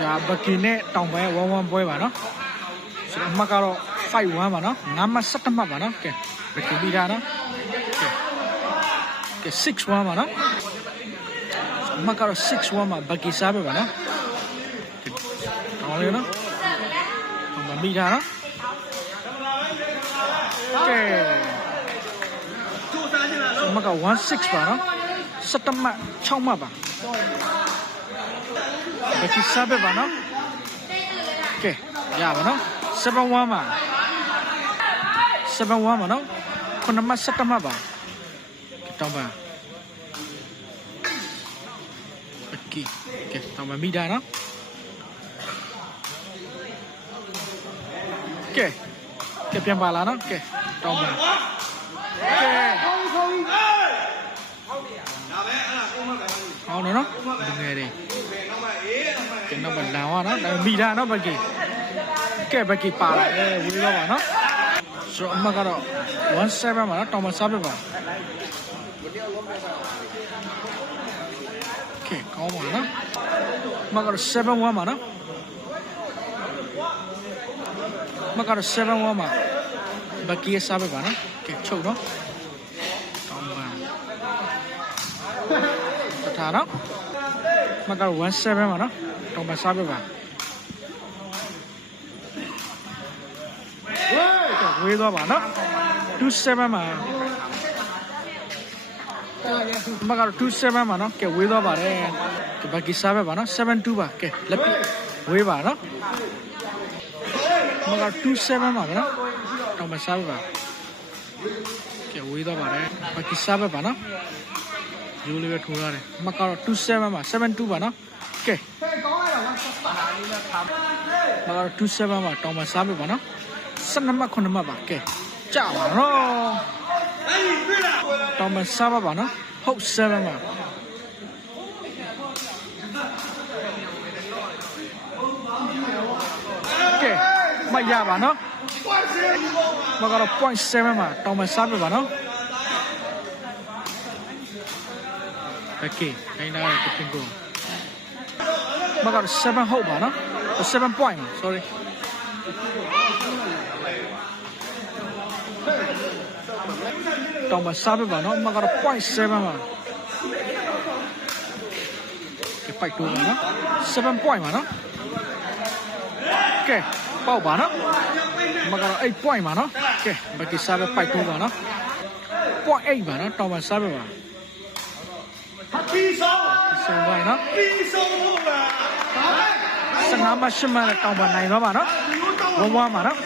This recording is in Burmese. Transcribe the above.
ဒါဘကီနဲ့တောင်ပိုင်း1-1ပွဲပါနော်ဆိုတော့အမှတ်ကတော့5-1ပါနော်9မှတ်17မှတ်ပါနော်ကဲဘကီပြီးတာနော်ကဲ6-1ပါနော်အမှတ်ကတော့6-1ပါဘကီစားပဲပါနော်ကောင်းလေနော်တောင်ပိုင်းပြီးတာနော်ကဲအမှတ်က1-6ပါနော်17မှတ်6မှတ်ပါဘကီစားပဲပါနော်ကဲရပါနော်7-1ပါ7-1ပါနော်9မှတ်17မှတ်ပါတောင်ပန်ဘကီကဲတောင်ပန်မိတာနော်ကဲပြန်ပါလာနော်ကဲတောင်ပန်ကဲဟောနော်ငယ်တယ်ကဲတော့ဘလောင်อ่ะနော်မိတာနော်ဘကီကဲဘကီပါလာဝေးတော့ပါနော်ဆိုအမကတော့1-7ပါနော်တောင်ပန်စားပဲပါကဲကောင်းပါနော်အမကတော့7-1ပါနော်အမကတော့7-1ပါဘကီစားပဲပါနော်ကဲချုပ်နော်တောင်ပန်တထားနော်အမကတော့1-7ပါနော်တောင်ပန်စားပဲပါဝေးသွားပါနော်2-7ပါမကတော့2-7ပါနော်ကဲဝေးသွားပါတယ်ဘကီစားပဲပါနော်7-2ပါကဲလက်ပြဝေးပါနော်မကတော့2-7ပါနော်တောင်ပန်စားပဲပါကဲဝေးသွားပါတယ်ဘကီစားပဲပါနော်ရိုးလေးပဲထိုးရတယ်မကတော့2-7ပါ7-2ပါနော်ကဲမကတော့2-7ပါတောင်ပန်စားပဲပါနော်12မှတ်9မှတ်ပါကဲကြာပါတော့တောင်ပန်စားပါနော်ဟုတ်7ပါကဲမရပါနော်မကတော့ 0.7 ပါတောင်ပန်စားပါနော်โอเคနိုင်လာတဲ့ပြင်ကိုမကတော့7ဟုတ်ပါနော်7 point sorryတောင်ပန်စားပဲပါနော်မကတော့ 0.7 ပါကဲပိုက်တော့ပါနော်7 point ပါနော်ကဲပေါက်ပါနော်မကတော့8 point ပါနော်ကဲဘကီစားပဲပိုက်တော့ပါနော် 0.8 ပါနော်တောင်ပန်စားပဲပါပြီးဆုံးပါနော်15မှ8မှတောင်ပန်နိုင်တော့ပါနော်ဝမ်းဝမ်းပါနော်